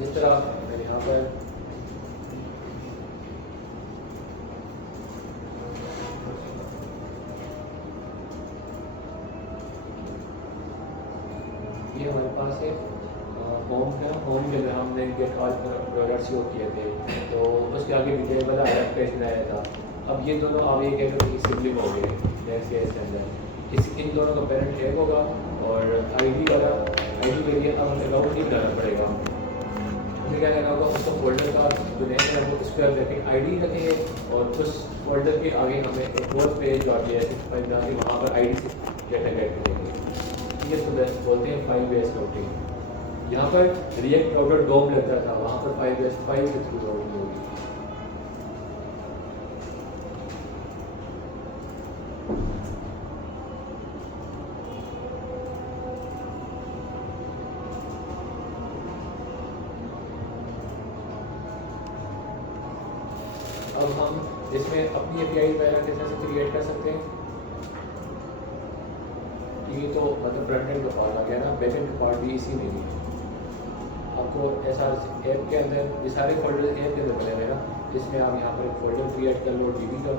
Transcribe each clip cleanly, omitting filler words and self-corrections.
जिस तरह मैं यहाँ पर ये हमारे पास है होम का, होम के अंदर हमने गेट ऑल प्रोडक्ट्स यूज किए थे, तो उसके आगे डिटेल वाला एडप्टेशन आया था। अब ये दोनों आप ये कह रहे हो कि सिबलिंग हो गए नेक्स्ट केस के अंदर, इन दोनों का पेरेंट एक होगा और आईडी वाला, आईडी के लिए अब हमें अकाउंट नहीं बनाना पड़ेगा। हमें क्या करना होगा, उसका फोल्डर का जो नेम है वो उस पर रखेंगे, आईडी रखेंगे और उस फोल्डर के आगे हमें एक और पेज जो आती है फाइल बना के वहाँ पर आईडी से डेटा गेट करेंगे। ये तो बोलते हैं फाइल बेस्ड राउटिंग। यहाँ पर रिएक्ट राउटर डोम लगता था, वहाँ पर फाइल बेस्ड फाइल के थ्रू राउटिंग होगी। अब हम इसमें अपनी एपीआई वगैरह किस तरह से क्रिएट कर सकते हैं। ये तो मतलब फ्रंट एंड का पार्ट आ गया ना, बैक एंड का पार्ट भी इसी में ही है। आपको ऐसा ऐप के अंदर ये सारे फोल्डर ऐप के अंदर बने हुए ना, इसमें आप यहाँ पर एक फोल्डर क्रिएट कर लो डीबी का,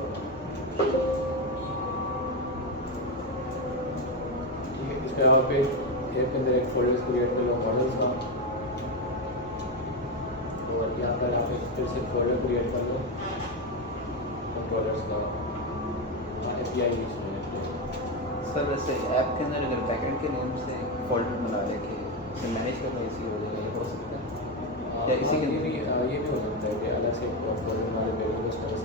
ठीक है। इसके अलावा फिर ऐप के अंदर एक फोल्डर क्रिएट कर लो मॉडल्स का, और यहाँ पर आप फिर से फोल्डर क्रिएट कर लो कंट्रोलर्स का, एपीआई यूज होने सर। वैसे ऐप के अंदर अगर बैकएंड के नेम से फोल्डर बना लेके मैनेज करना इजी हो जाएगा, ये हो सकता है या इसी के लिए ये भी हो सकता है कि अलग से फोल्डर हमारे वेरिएबल्स का कुछ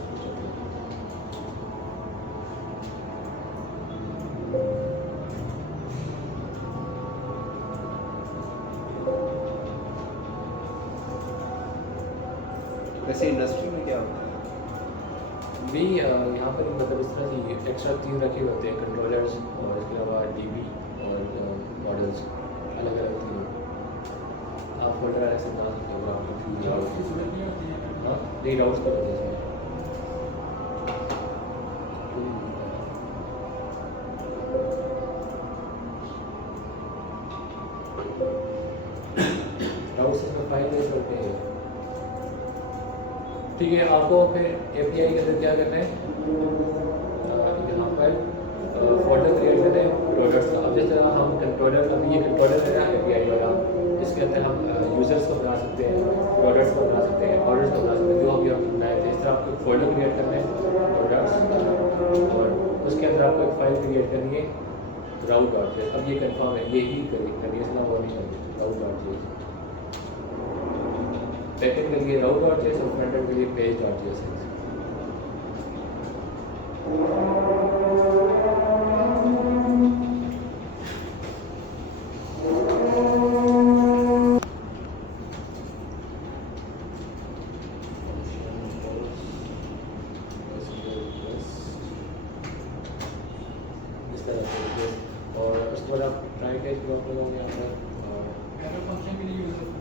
वैसे इंडस्ट्री में क्या होता है भी यहाँ पर मतलब इस तरह से एक्स्ट्रा 3 रखे होते हैं कंट्रोलर्स, और इसके अलावा डीबी और मॉडल्स अलग अलग 3। आप फोल्डर अलग से बना सकते हो, हाँ नहीं राउट्स पर होते हैं राउट्स इसमें फाइल बेस होते हैं, ठीक है। आपको फिर एपीआई के अंदर क्या करना है, यहाँ पर फोल्डर क्रिएट करना है प्रोडक्ट्स का। अब जिस तरह हम कंट्रोलर, अभी ये कंट्रोलर है ना एपीआई वाला, इसके अंदर हम यूजर्स को बना सकते हैं, प्रोडक्ट्स को बना सकते हैं, ऑर्डर्स को बना सकते हैं, जो हम यहाँ बनाए थे। इस तरह आपको फोल्डर क्रिएट करना है प्रोडक्ट्स, और उसके अंदर आपको एक फाइल क्रिएट करनी है राउट डॉट जेएस। अब ये कन्फर्म है, ये ही करिए, इसमें वो नहीं करनी राउट डॉट जेएस। बैकएंड के लिए राउट डॉट जेएस और फ्रंट एंड के लिए पेज डॉट जेएस है। और उसके बाद आप ट्राई कैच ब्लॉक लगाओगे यहाँ पर, फंक्शन के लिए यूज होता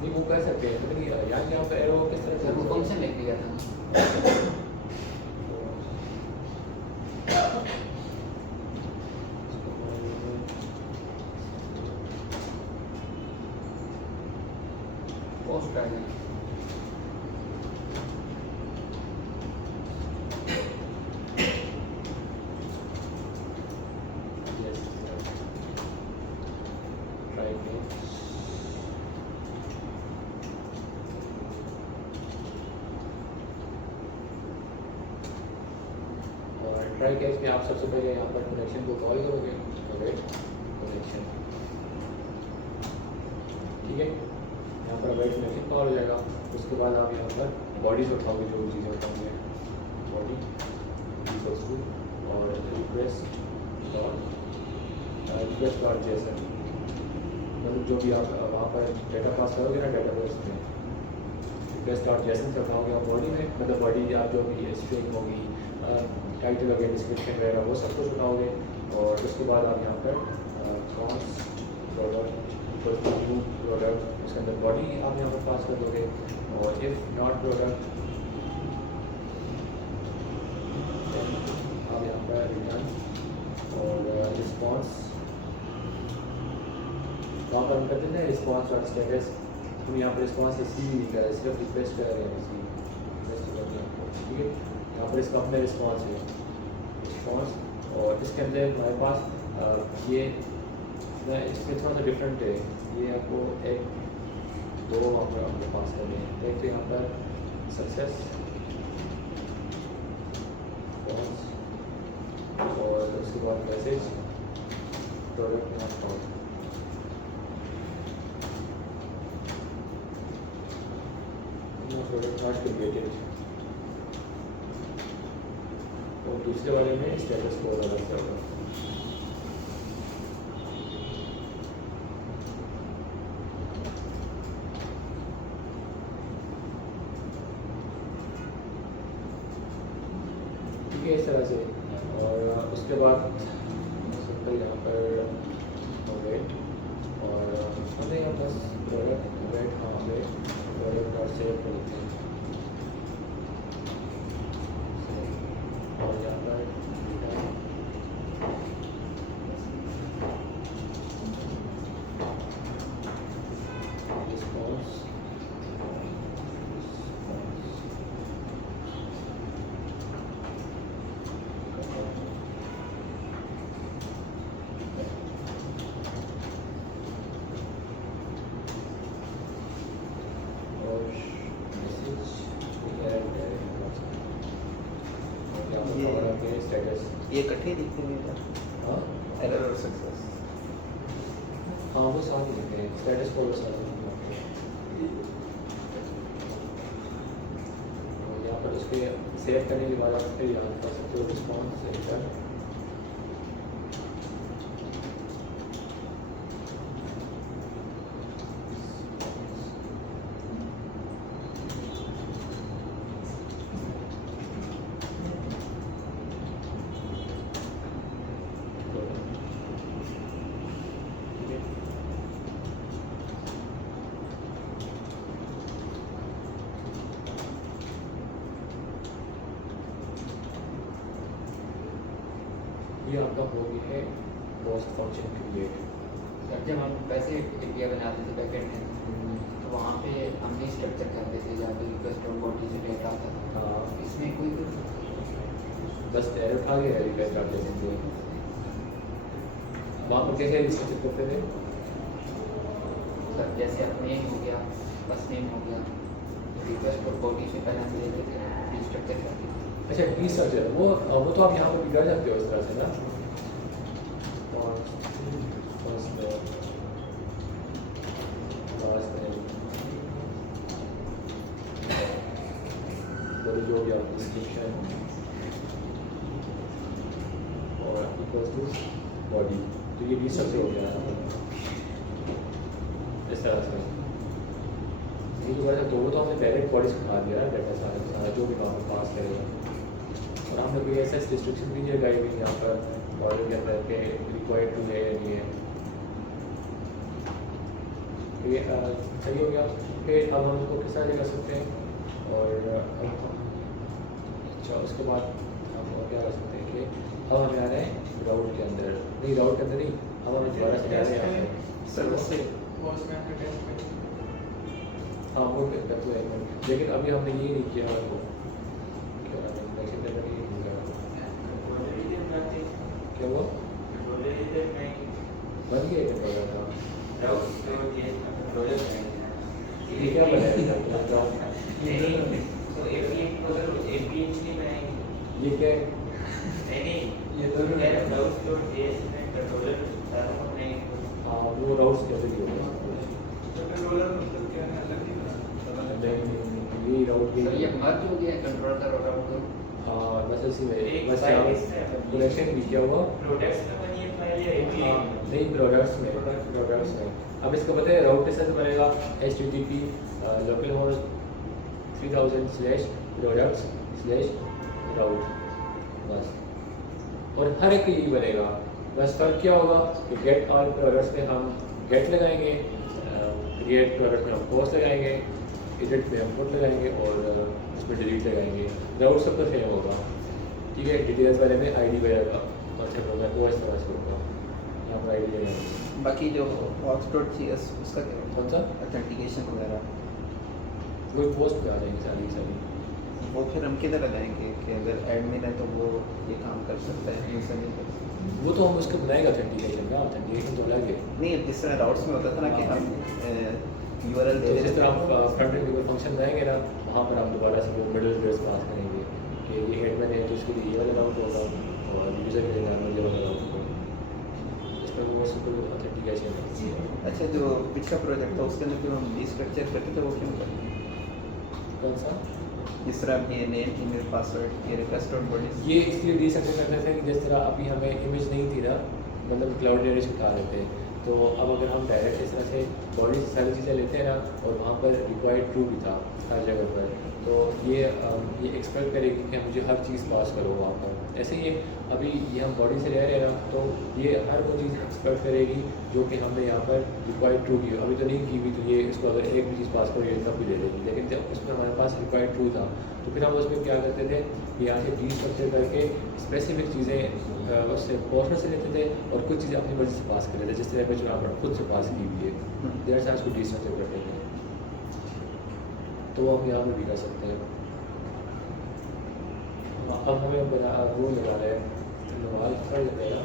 नहीं वो कर सकते हैं, मतलब यहाँ पर एरो किस तरह सर? वो से फंक्शन लिख लिया था पोस्ट ड्राइव ट्राई कैच। और ट्राई कैच में आप सबसे पहले यहाँ पर कनेक्शन को कॉल करोगे, अवेट कनेक्शन, ठीक है। यहाँ पर अवेट कनेक्शन कॉल हो जाएगा। उसके बाद आप यहाँ पर बॉडी से उठाओगे, जो भी चीज़ें उठाओगे, बॉडी इक्वल्स टू और रिक्वेस्ट डॉट जेएसएन, मतलब जो भी आप वहाँ पर डेटा पास करोगे ना डेटाबेस में, रिक्वेस्ट डॉट जेएसएन से उठाओगे आप बॉडी में, मतलब बॉडी आप जो भी स्ट्रिंग होगी, टाइटल वगैरह, डिस्क्रिप्शन वगैरह, वो सब कुछ उठाओगे। और उसके बाद आप यहाँ पर cons product equal to new product, उसके अंदर बॉडी आप यहाँ पर पास कर दोगे, और इफ़ नॉट प्रोडक्ट आप यहाँ पर रिटर्न और रिस्पॉन्स वहाँ पर हम करते हैं रिस्पॉन्स और स्टेटस, हम यहाँ पर रिस्पॉन्स रिसीव नहीं कर रहे, सिर्फ रिक्वेस्ट कर रहे हैं रिसीव, ठीक है। यहाँ पर इसका अपना रिस्पॉन्स है, रिस्पॉन्स, और इसके अंदर हमारे पास ये इसमें थोड़ा सा डिफरेंट है। ये आपको एक दो आपके पास करने हैं। एक तो यहाँ पर सक्सेस और उसके बाद message product not found. Product not created. और दूसरे वाले में स्टेटस कोड अलग से होगा। ठीक है, इस तरह से। और उसके बाद सिंपल यहाँ पर वेट, और हमें यहाँ बस प्रोडक्ट वेट, हाँ वेट प्रोडक्ट और सेव कर लेते हैं। और यहाँ पर रिस्पॉन्स, स्टेटस, ये इकट्ठे दिखते हैं हाँ एरर और सक्सेस। हाँ वो साथ ही लिखते हैं, स्टेटस कोड साथ ही लिखते हैं। और यहाँ पर उसके सेव करने के बाद आप फिर यहाँ कर सकते हो रिस्पॉन्स रिटर्न। ये आपका हो गया है पोस्ट फंक्शन क्रिएट। सर जब हम वैसे एपीआई बनाते थे बैकएंड में, तो वहाँ पे हमने स्ट्रक्चर करते थे जहाँ पे रिक्वेस्ट और बॉडी से डेटा आता था। हाँ इसमें कोई बस एरर उठा के रिक्वेस्ट आप जैसे थे वहाँ पर कैसे रिस्ट्रक्चर करते थे? सर जैसे अब नेम हो गया, बस नेम हो गया, रिक्वेस्ट और बॉडी से पहले हम लेते थे स्ट्रक्चर करते थे। अच्छा डिस्ट्रक्चर वो तो आप यहाँ पर बिगड़ जाते हो इस तरह से ना। और फर्स्ट लास्ट नेम बॉडी जो गया डिस्क्रिप्शन और इक्वल्स टू बॉडी, तो ये डिस्ट्रक्चर हो गया इस तरह से। ये जो वजह दो तो हमने डायरेक्ट बॉडी से उठा दिया डाटा सारा जो भी वहाँ पर पास करेगा। और हमने कोई ऐसा रिस्ट्रिक्शन भी दिया गाइड यहाँ पर मॉडल के अंदर के रिक्वायर्ड टू है नहीं है। तो ये सही हो गया। फिर अब हम उसको किस तरह से कर सकते हैं, और अब हम अच्छा उसके बाद हम क्या कर सकते हैं कि अब हमें आ रहे हैं राउट के अंदर, नहीं राउट के अंदर नहीं, अब हमें दोबारा से आ रहे हैं यहाँ पे सर्विस से। हाँ वो करते हुए, लेकिन अभी हमने ये नहीं किया वो क्या वो बन गया कंट्रोलर था। ये क्या बनाया? ये क्या है? हाँ वो राउट्स कैसे दिए ये राउट सर ये मर्ज हो गया कंट्रोलर और राउटर। हाँ बस इसी में बस कलेक्शन भी किया हुआ नहीं प्रोडक्ट्स में। अब इसका पता है राउट कैसे बनेगा, HTTP लोकल होस्ट 3000/products/route बस, और हर एक यही बनेगा। बस फर्क क्या होगा कि गेट ऑल प्रोडक्ट्स में हम गेट लगाएंगे, क्रिएट प्रोडक्ट में हम पोस्ट लगाएंगे, एडिट में हम पुट लगाएंगे और उसमें डिलीट लगाएंगे। राउट सब कुछ सेम होगा, ठीक है। डिटेल्स वाले में ID वगैरह का कॉन्सेप्ट होगा, वो इस तरह से होगा। यहाँ पर ID लगाएंगे। बाकी जो हॉटस्पॉट चाहिए उसका क्या होता कौन सा है ऑथेंटिकेशन वगैरह कोई पोस्ट पे आ जाएंगी सारी की सारी। वो फिर हम किधर लगाएंगे कि अगर एडमिन है तो वो ये काम कर सकता है यूज़र नहीं कर सकता। वो तो हम उसको बनाएगा ऑथेंटिकेशन का, ऑथेंटिकेशन तो अलग है। नहीं जिस तरह राउट्स में होता था ना कि हम यूआरएल तो दे जिस देते तरह थे हम फ्रंट एंड कोई फंक्शन बनाएंगे ना, वहाँ पर हम दोबारा से वो मिडल एड्रेस पास करेंगे कि ये एडमिन है तो इसके लिए ये वाला राउट होगा और यूज़र के लिए ये वाला राउट होगा। इस पर वो सिंपल ऑथेंटिकेशन है। अच्छा जो पिछला प्रोजेक्ट था उसके अंदर जो हम डिस्ट्रक्चर करते थे वो क्यों करते कौन सा? जिस तरह अब ये नेम ईमेल पासवर्ड ये रिक्वेस्ट और बॉडी ये इसलिए डिस्ट्रक्चर करते थे कि जिस तरह अभी हमें इमेज नहीं थी ना, मतलब क्लाउड डेटा उठा रहे थे, तो अब अगर हम डायरेक्ट इस तरह से बॉडी से सारी चीज़ें लेते हैं ना और वहाँ पर रिक्वायर्ड ट्रू भी था हर जगह पर, तो ये एक्सपेक्ट करेगी कि मुझे हर चीज़ पास करो वहाँ पर। ऐसे ही अभी ये हम बॉडी से रह रहे हैं ना, तो ये हर वो चीज़ एक्सपेक्ट करेगी जो कि हमने यहाँ पर रिक्वायर्ड ट्रू की अभी तो नहीं की हुई, तो ये इसको अगर एक भी चीज़ पास करो ये सब भी दे देगी। लेकिन जब उसमें हमारे पास रिक्वायर्ड ट्रू था तो फिर हम उसमें क्या करते थे कि यहाँ से डिस्ट्रक्चर करके स्पेसिफिक चीज़ें उससे पोर्शनर से लेते थे और कुछ चीज़ें अपनी मर्जी से पास कर लेते थे, जिस तरह पे जो आपने खुद से पास की हुई है देर से उसको डिस्ट्रक्चर करते थे। तो वो हम यहाँ पर भी कर सकते हैं। अब हमें बना रूल लगा रहे हैं, नवाज पढ़ लेते हैं।